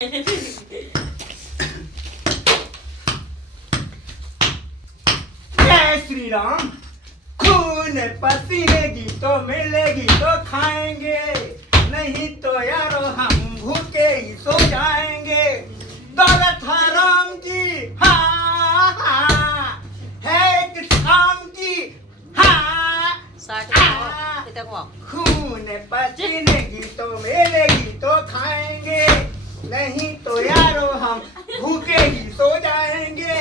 जय श्री राम। खून पसीने की तो मिलेगी तो खाएंगे, नहीं तो यारो हम भूखे ही सो जाएंगे। दौलत हराम की हाँ हाँ है किस काम की हाँ। खून पसीने की तो मिलेगी तो खाएंगे, नहीं तो यारो हम भूखे ही सो जाएंगे।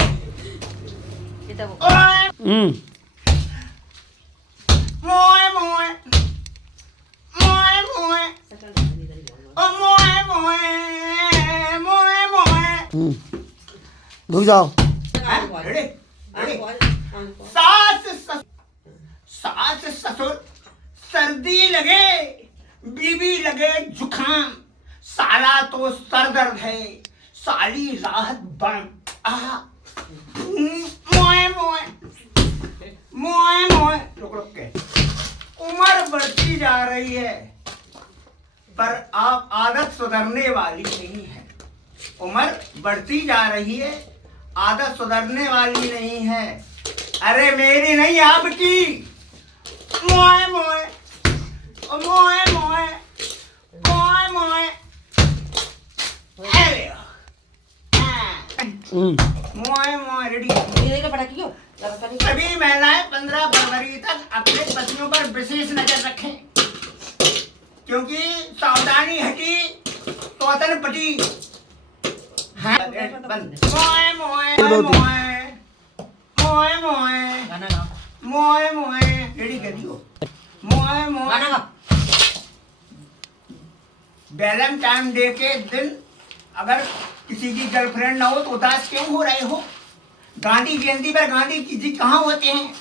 मोए मोए मोए मोए ओ मोए मोए मोए मोए। रुक जाओ। Ready ready. सास ससुर सर्दी लगे, बीबी लगे जुखाम, साला तो सर दर्द है, साली राहत बम। मोए मोए मोए मोए। रुक रुक के। उम्र बढ़ती जा रही है पर आप आदत सुधरने वाली नहीं है। उम्र बढ़ती जा रही है, आदत सुधरने वाली नहीं है। अरे मेरी नहीं आपकी। मोए मोए मोए मोए मोए मोए। मोए मोए। रेडी। सभी महिलाएं 15 फरवरी तक अपने पतियों पर विशेष नजर रखें, क्योंकि सावधानी हटी तो वतन पटी। मोए मोए मोए मोए मोए मोए मोए। रेडी कर दियो। मोए मोए। वैलेंटाइन डे के दिन अगर किसी की गर्लफ्रेंड ना हो तो उदास क्यों हो रहे हो? गांधी जयंती पर गांधी जी कहाँ होते हैं?